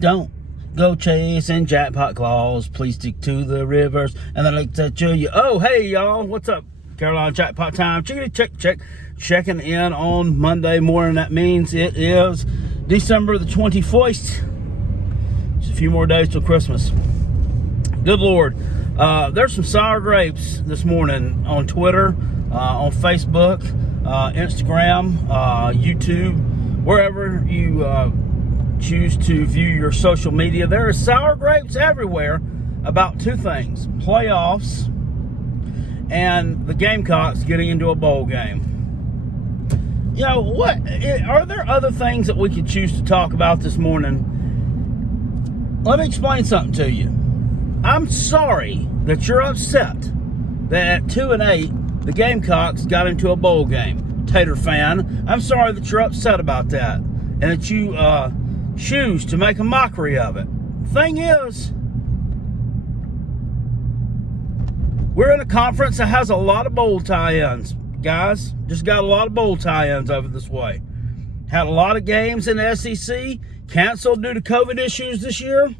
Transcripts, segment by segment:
Don't go chasing jackpot claws. Please stick to the rivers. And then like that, you. Oh, hey, y'all. What's up? Carolina Jackpot Time. Check. Checking in on Monday morning. That means it is December the 21st. Just a few more days till Christmas. Good Lord. There's some sour grapes this morning on Twitter, on Facebook, Instagram, YouTube, wherever you choose to view your social media. There are sour grapes everywhere about two things: playoffs and the Gamecocks getting into a bowl game. You know, what are there other things that we could choose to talk about this morning? Let me explain something to you. I'm sorry that you're upset that at 2-8 the Gamecocks got into a bowl game. Tater fan, I'm sorry that you're upset about that and that you choose to make a mockery of it. Thing is, we're in a conference that has a lot of bowl tie-ins, guys. Just got a lot of bowl tie-ins over this way. Had a lot of games in the SEC canceled due to COVID issues this year.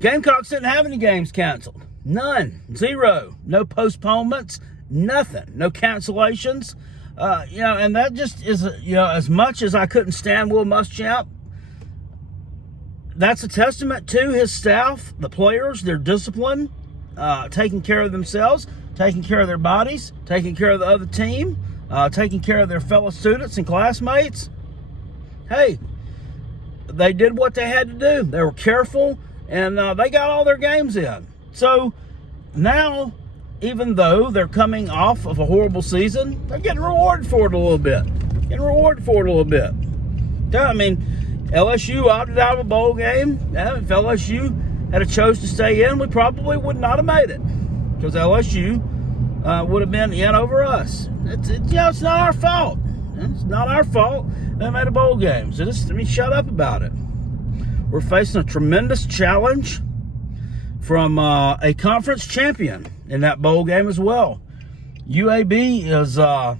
Gamecocks didn't have any games canceled. None. Zero. No postponements. Nothing. No cancellations. And that just is, as much as I couldn't stand Will Muschamp, that's a testament to his staff, the players, their discipline, taking care of themselves, taking care of their bodies, taking care of the other team, taking care of their fellow students and classmates. Hey, they did what they had to do. They were careful, and they got all their games in. So now, even though they're coming off of a horrible season, they're getting rewarded for it a little bit. Yeah, I mean, LSU opted out of a bowl game. Yeah, if LSU had chose to stay in, we probably would not have made it, because LSU would have been in over us. It's not our fault. It's not our fault they made a bowl game. So shut up about it. We're facing a tremendous challenge from a conference champion in that bowl game as well. UAB is a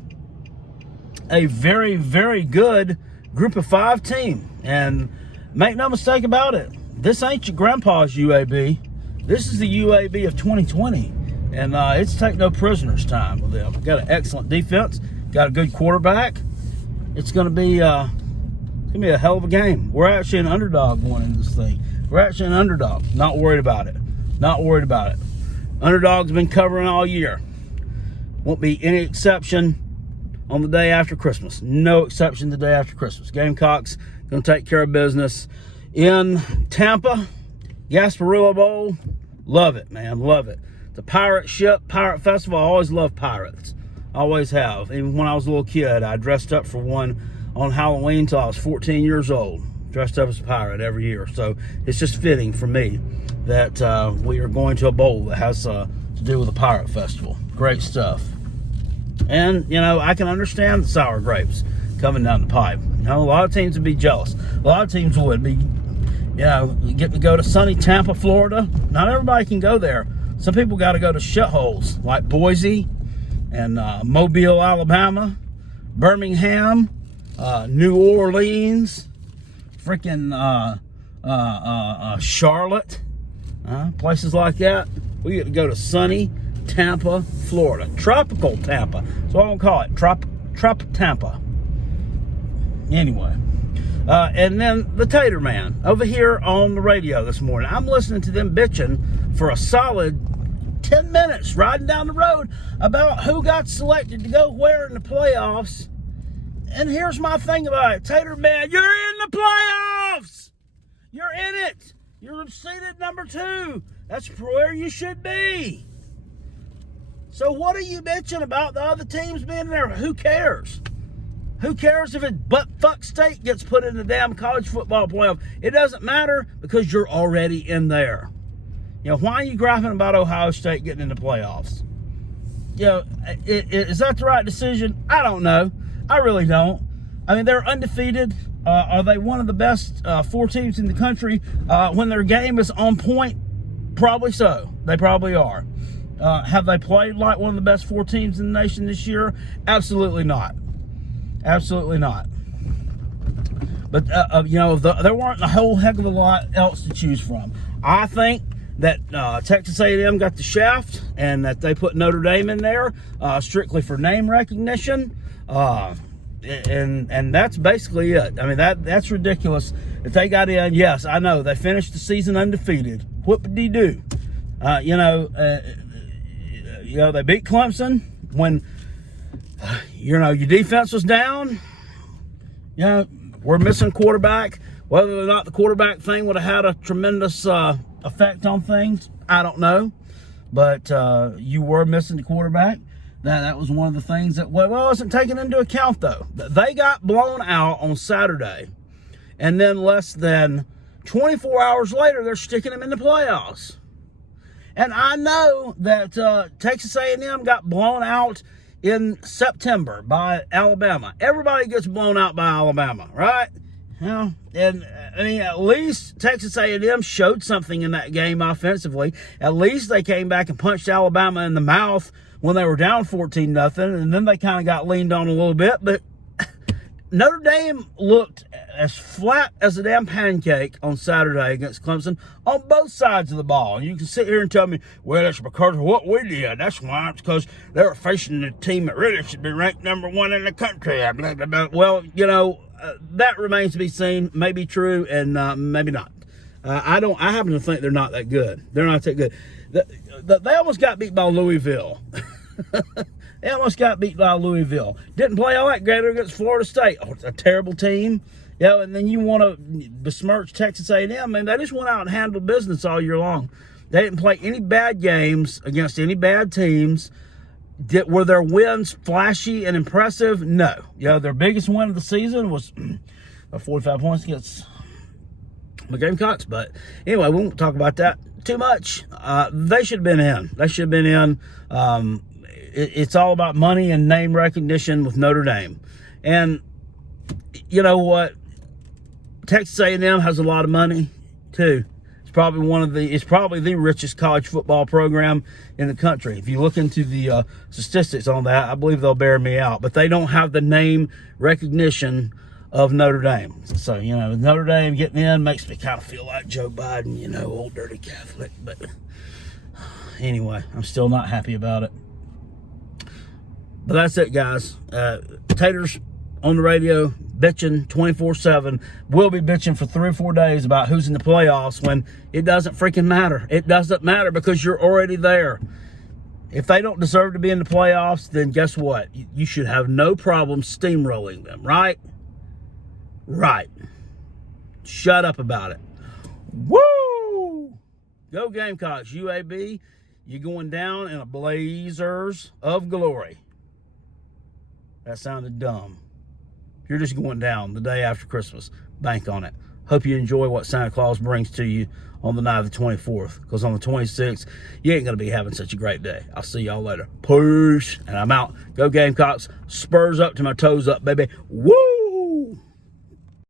very, very good group of 5 team. And make no mistake about it, this ain't your grandpa's UAB. This is the UAB of 2020. And it's take no prisoners time with them. Got an excellent defense. Got a good quarterback. It's going to be a hell of a game. We're actually an underdog going into this thing. We're actually an underdog. Not worried about it. Underdog's been covering all year. Won't be any exception on the day after Christmas. No exception the day after Christmas. Gamecocks going to take care of business in Tampa. Gasparilla Bowl. Love it, man. Love it. The pirate ship, pirate festival. I always loved pirates. Always have. Even when I was a little kid, I dressed up for one on Halloween till I was 14 years old. Dressed up as a pirate every year. So it's just fitting for me that we are going to a bowl that has to do with a pirate festival. Great stuff. And, I can understand the sour grapes coming down the pipe. A lot of teams would be jealous. A lot of teams would be, getting to go to sunny Tampa, Florida. Not everybody can go there. Some people got to go to shitholes like Boise and Mobile, Alabama, Birmingham, New Orleans, freaking Charlotte, places like that. We get to go to sunny Tampa, Florida. Tropical Tampa. That's what I'm going to call it. Trop Tampa. Anyway. And then the Tater Man over here on the radio this morning. I'm listening to them bitching for a solid 10 minutes riding down the road about who got selected to go where in the playoffs. And here's my thing about it. Tater Man, you're in the playoffs. You're in it. You're seated number 2. That's where you should be. So what are you bitching about the other teams being there? Who cares? Who cares if it butt-fuck state gets put in the damn college football playoff? It doesn't matter because you're already in there. Why are you griping about Ohio State getting in the playoffs? Is that the right decision? I don't know. I really don't. I mean, they're undefeated. Are they one of the best 4 teams in the country when their game is on point? Probably so. They probably are. Have they played like one of the best 4 teams in the nation this year? Absolutely not. Absolutely not. But, there weren't a whole heck of a lot else to choose from. I think that Texas A&M got the shaft and that they put Notre Dame in there strictly for name recognition. And that's basically it. I mean, that's ridiculous that they got in. Yes, I know they finished the season undefeated. Whoop-de-doo. They beat Clemson when your defense was down. We're missing quarterback. Whether or not the quarterback thing would have had a tremendous effect on things, I don't know. But you were missing the quarterback. That was one of the things that wasn't taken into account, though. They got blown out on Saturday, and then less than 24 hours later, they're sticking them in the playoffs. And I know that Texas A&M got blown out in September by Alabama. Everybody gets blown out by Alabama, right? And I mean, at least Texas A&M showed something in that game offensively. At least they came back and punched Alabama in the mouth when they were down 14-0, and then they kind of got leaned on a little bit. But Notre Dame looked as flat as a damn pancake on Saturday against Clemson on both sides of the ball. And you can sit here and tell me, well, that's because of what we did. That's why. It's because they were facing a team that really should be ranked #1 in the country. Well, that remains to be seen. Maybe true and maybe not. I happen to think they're not that good. They're not that good. They almost got beat by Louisville. They almost got beat by Louisville. Didn't play all that great against Florida State. Oh, it's a terrible team. And then you want to besmirch Texas A&M. I mean, they just went out and handled business all year long. They didn't play any bad games against any bad teams. Were their wins flashy and impressive? No. Their biggest win of the season was 45 points against the Gamecocks. But anyway, we won't talk about that too much. They should have been in. They should have been in. It's all about money and name recognition with Notre Dame. And you know what? Texas A&M has a lot of money too. It's probably the richest college football program in the country. If you look into the statistics on that, I believe they'll bear me out. But they don't have the name recognition of Notre Dame. So, Notre Dame getting in makes me kind of feel like Joe Biden, old dirty Catholic. But anyway, I'm still not happy about it. But that's it, guys. Taters on the radio, bitching 24/7. We'll be bitching for 3 or 4 days about who's in the playoffs when it doesn't freaking matter. It doesn't matter because you're already there. If they don't deserve to be in the playoffs, then guess what? You should have no problem steamrolling them, right? Right. Shut up about it. Woo! Go Gamecocks, UAB. You're going down in a blazers of glory. That sounded dumb. You're just going down the day after Christmas. Bank on it. Hope you enjoy what Santa Claus brings to you on the night of the 24th. Because on the 26th, you ain't going to be having such a great day. I'll see y'all later. Peace. And I'm out. Go Gamecocks. Spurs up to my toes up, baby. Woo!